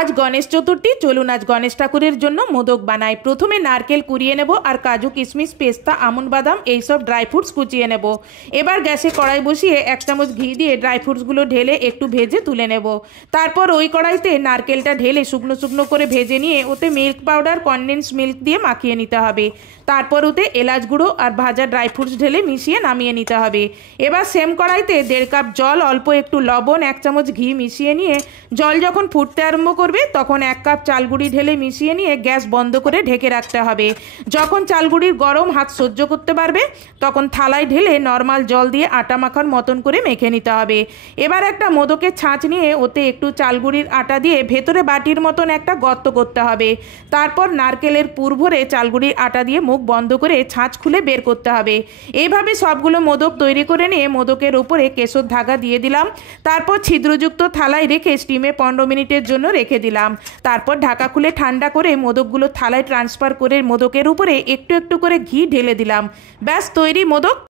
আজ গণেশ চতুর্থী, চলুন আজ গণেশ ঠাকুরের জন্য মোদক বানাই। প্রথমে নারকেল কুড়িয়ে নেব আর কাজু কিশমিশ পেস্তা আমন্ড বাদাম এইসব ড্রাই ফ্রুটস কুচিয়ে নেব। এবার গ্যাসে কড়াই বসিয়ে 1 চামচ ঘি দিয়ে ড্রাই ফ্রুটসগুলো ঢেলে একটু ভেজে তুলে নেব। তারপর ওই কড়াইতে নারকেলটা ঢেলে শুকনো শুকনো করে ভেজে নিয়ে ওতে মিল্ক পাউডার কনডেন্স মিল্ক দিয়ে মাখিয়ে নিতে হবে। তারপর ওতে এলাচ গুঁড়ো আর ভাজা ড্রাই ফ্রুটস ঢেলে মিশিয়ে নামিয়ে নিতে হবে। এবার সেম কড়াইতে 1.5 কাপ জল, অল্প একটু লবণ, 1 চামচ ঘি মিশিয়ে নিয়ে জল যখন ফুটতে আরম্ভ করবে তখন 1 কাপ চালগুড়ি ঢেলে মিশিয়ে নিয়ে গ্যাস বন্ধ করে ঢেকে রাখতে হবে। যখন চালগুড়ির গরম হাত সহ্য করতে পারবে তখন থালায় ঢেলে নর্মাল জল দিয়ে আটা মাখার মতন করে মেখে নিতে হবে। এবার একটা মোদকের ছাঁচ নিয়ে ওতে একটু চালগুড়ির আটা দিয়ে ভেতরে বাটির মতন একটা গর্ত করতে হবে। তারপর নারকেলের পুর ভরে চালগুড়ির আটা দিয়ে মুখ বন্ধ করে ছাঁচ খুলে বের করতে হবে। এইভাবে সবগুলো মোদক তৈরি করে নিয়ে মোদকের ওপরে কেশর ধাগা দিয়ে দিলাম। তারপর ছিদ্রযুক্ত থালায় রেখে স্টিমে 15 মিনিটের জন্য রেখে দিলাম। তারপর ঢাকা খুলে ঠান্ডা করে মোদকগুলো থালায় ট্রান্সফার করে মোদকের উপরে একটু একটু করে ঘি ঢেলে দিলাম। ব্যাস তৈরি মোদক।